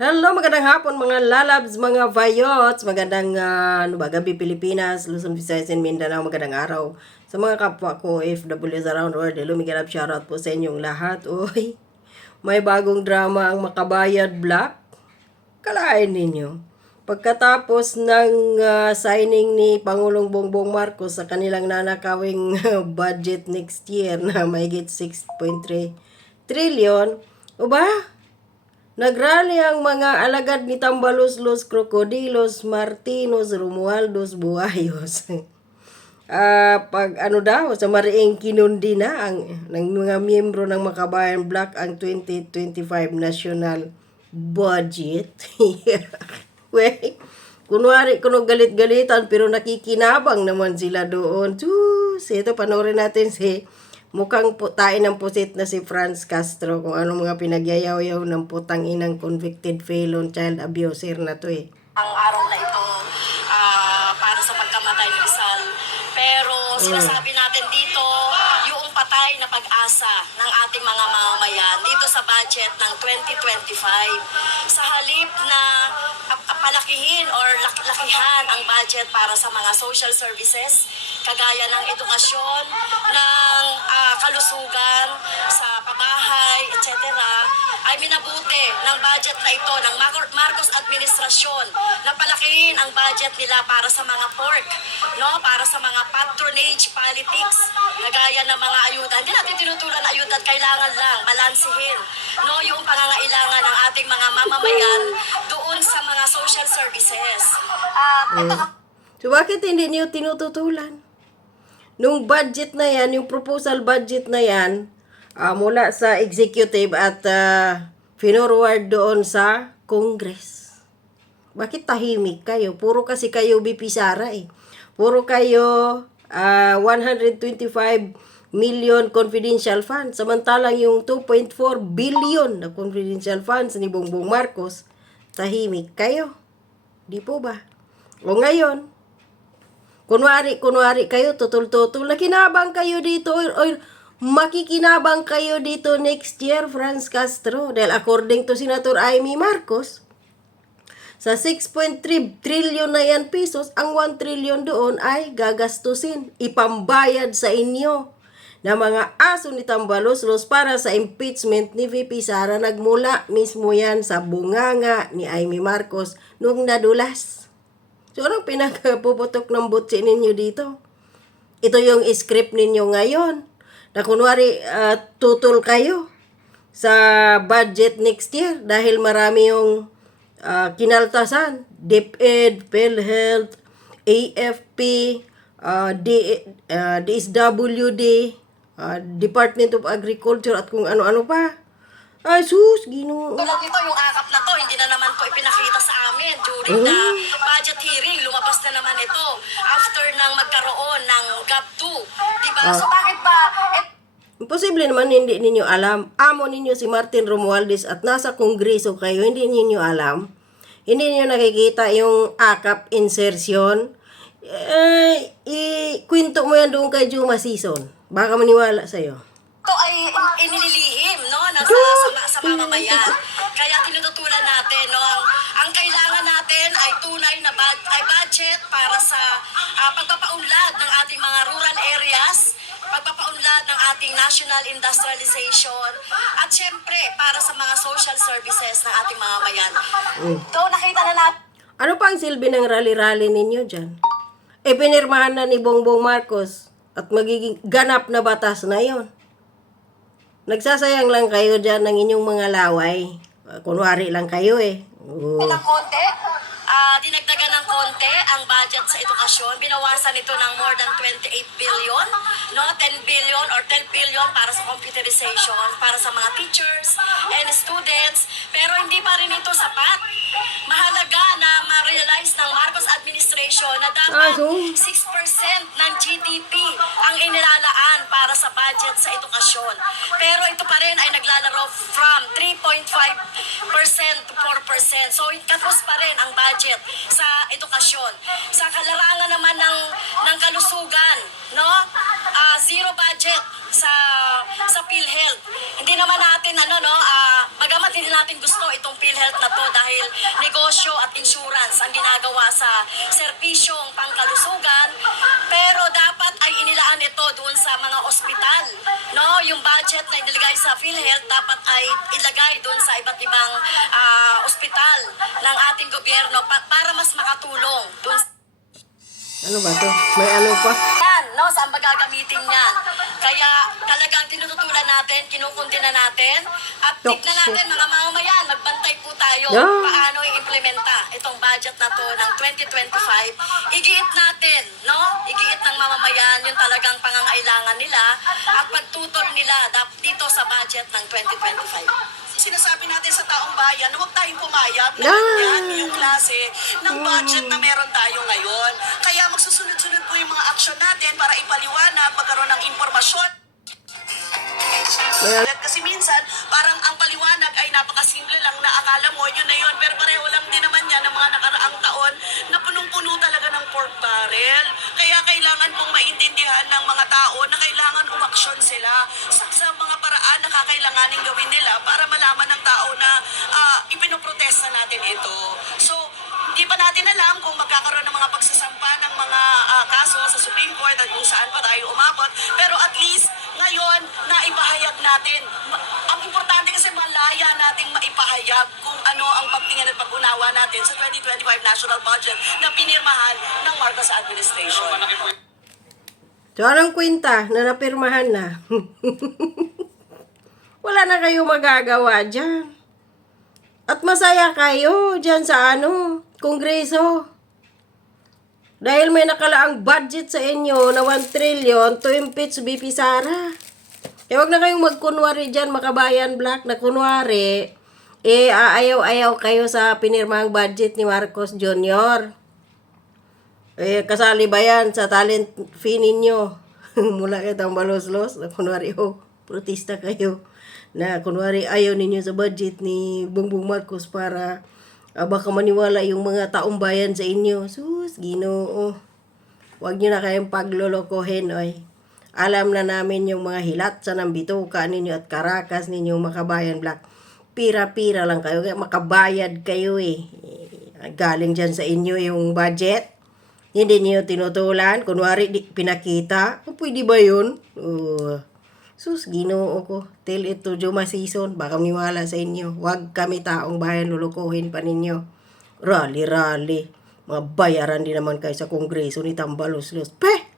Hello, magandang hapon mga lalabs, mga vayots, magandang ah, ano ba, gabi Pilipinas, Luzon, Visayas, and Mindanao, magandang araw. Sa mga kapwa ko, FWs around the world, hello, migalap shoutout po sa inyong lahat. Uy, may bagong drama ang Makabayad Black. Kalain ninyo. Pagkatapos ng ah, signing ni Pangulong Bongbong Marcos sa kanilang nanakawing budget next year na mahigit 6.3 trillion, o ba? Nagrally ang mga alagad ni Tambalos Los Crocodilos, Martinos, Romualdos, Buayos. Ah, pag ano daw, sa mariing kinundi na ang ng mga miyembro ng Makabayan Black ang 2025 National Budget. Wey, kunwari kuno galit-galitan pero nakikinabang naman sila doon. Sus, ito panoorin natin si mukhang putain ng pusit na si Franz Castro kung anong mga pinagyayaw-yaw ng putang inang convicted felon child abuser na to eh. ang araw na ito ah, para sa pagkamatay ni Rizal. Pero sinasabi natin dito, yung patay na pag-asa ng ating mga mamamayan dito sa budget ng 2025. Sa halip na palakihin or lak- lakihan ang budget para sa mga social services, kagaya ng edukasyon, ng ah, kalusugan, sa pabahay, etc ay minabuti ng budget na ito ng Mar- Marcos administrasyon na palakihin ang budget nila para sa mga pork, no? para sa mga patronage politics, nagaya ng mga ayuda. Hindi natin tinutulan ayuda at kailangan lang balansihin no? yung pangangailangan ng ating mga mamamayan doon sa mga social services. Ito nga So bakit hindi niyo tinututulan? Nung budget na yan, yung proposal budget na yan, ah, mula sa executive at uh, finorward doon sa Congress. Bakit tahimik kayo? Puro kasi kayo BP Sara eh. Puro kayo ah, 125 million confidential funds. Samantalang yung 2.4 billion na confidential funds ni Bongbong Marcos, tahimik kayo. Di po ba? O ngayon, kunwari, kunwari kayo, tutol-tutol, nakinabang kayo dito, or, or makikinabang kayo dito next year, Franz Castro. Dahil according to Senator Amy Marcos, sa 6.3 trillion na yan pesos, ang 1 trillion doon ay gagastusin, ipambayad sa inyo na mga aso ni Tambalos-Los para sa impeachment ni VP Sara nagmula mismo yan sa bunganga ni Amy Marcos nung nadulas. So, anong pinagpuputok ng butsi ninyo dito? Ito yung script ninyo ngayon. Na kunwari, ah, tutol kayo sa budget next year dahil marami yung ah, kinaltasan. DepEd, PhilHealth, AFP, ah, D, ah, DSWD, ah, Department of Agriculture at kung ano-ano pa. Ay, sus, ginoo. Tulad nito, yung akap na to, hindi na naman po ipinakita sa amin during the budget hearing. Lumabas na naman ito after nang magkaroon ng GAP2. Diba? So bakit ba, et, Imposible naman hindi ninyo alam. Amo ninyo si Martin Romualdez at nasa kongreso kayo, hindi ninyo alam. Hindi ninyo nakikita yung akap insertion. Eh, ikwento mo yan doon kay Juma Season. Baka maniwala sa'yo. Ito ay in- inililihim no, na sa, sa, mamamayan. Kaya tinututulan natin, no, ang, ang kailangan natin ay tunay na bud- ay budget para sa ah, pagpapaunlad ng ating mga rural areas, pagpapaunlad ng ating national industrialization, at syempre para sa mga social services ng ating mamamayan. So nakita na natin Ano pa ang silbi ng rally-rally ninyo dyan? E pinirmahan na ni Bongbong Marcos at magiging ganap na batas na yon. Nagsasayang lang kayo dyan ng inyong mga laway. Kunwari lang kayo eh. Oo. ng konti, ah, dinagdagan ng konti ang budget sa edukasyon. Binawasan ito ng more than 28 billion, no? 10 billion or 10 billion para sa computerization, para sa mga teachers and students. Pero hindi pa rin ito sapat. Mahalaga na ma-realize ng Marcos administration na dapat so? 6% ng GDP ang inilalaan para sa budget sa edukasyon. Pero ito pa rin ay naglalaro from 3.5% to 4%. So, kapos pa rin ang budget sa edukasyon. Sa kalarangan naman ng, ng kalusugan, no? Ah, zero budget sa sa PhilHealth. Hindi naman natin ano no, ah, bagamat hindi natin gusto itong PhilHealth na to dahil negosyo at insurance ang ginagawa sa serbisyong pangkalusugan. Pero dapat ay inilaan ito doon sa mga ospital. No, yung budget na inilagay sa PhilHealth dapat ay ilagay doon sa iba't ibang ah, ospital ng ating gobyerno pa- para mas makatulong doon Ano ba to? May ano pa? yan, no? Saan ba gagamitin yan? Kaya talagang tinututulan natin, kinukundi na natin, at tignan natin mga mamamayan, magbantay po tayo Yeah. paano i-implementa itong budget na to ng 2025. Igiit natin, no? Igiit ng mamamayan yung talagang pangangailangan nila at pagtutol nila dito sa budget ng 2025 sinasabi natin sa taong bayan na huwag tayong pumayag na ganyan yung klase ng budget na meron tayo ngayon. Kaya magsusunod-sunod po yung mga aksyon natin para ipaliwanag, magkaroon ng impormasyon. Kasi minsan, parang ang paliwanag ay napakasimple lang na akala mo yun na yun. Pero pareho lang din naman yan ng mga nakaraang taon na punong-puno talaga ng pork barrel. Kaya kailangan pong maintindihan ng mga tao na kailangan umaksyon sila sa, sa mga paraan na kakailanganin gawin nila para malaman ng tao na ah, ipinoprotesta natin ito. So, hindi pa natin alam kung magkakaroon ng mga pagsasampa ng mga ah, kaso sa Supreme Court at kung saan pa tayo umabot. Pero at least, ngayon, naipahayag natin. Pag-unawa natin sa 2025 national budget na pinirmahan ng Marcos administration. So, anong kwenta na napirmahan na? Wala na kayo magagawa dyan. At masaya kayo dyan sa ano, kongreso. Dahil may nakalaang budget sa inyo na 1 trillion to impeach BP Sara. Kaya wag na kayong magkunwari dyan, makabayan black, na kunwari, eh, aayaw-ayaw kayo sa pinirmahang budget ni Marcos Jr. Eh, kasali ba yan sa talent fee ninyo? Mula kayo tang balos-los, kunwari, oh, protesta kayo. Na kunwari, ayaw ninyo sa budget ni Bongbong Marcos para ah, baka maniwala yung mga taong bayan sa inyo. Sus, ginoo. Huwag nyo na kayong paglolokohin, oy. Alam na namin yung mga hilat sa nambituka ninyo at karakas ninyo, makabayan black. Pira-pira lang kayo, makabayad kayo eh. Galing dyan sa inyo yung budget. Hindi niyo tinutulan. Kunwari, di, pinakita. O, pwede ba yun? Uh, sus, ginoo ko. Tell it to Juma Season. Baka maniwala sa inyo. Huwag kami taong bayan lulukuhin pa ninyo. Rally, rally. Mga bayaran din naman kayo sa kongreso ni Tambalos-los. Peh!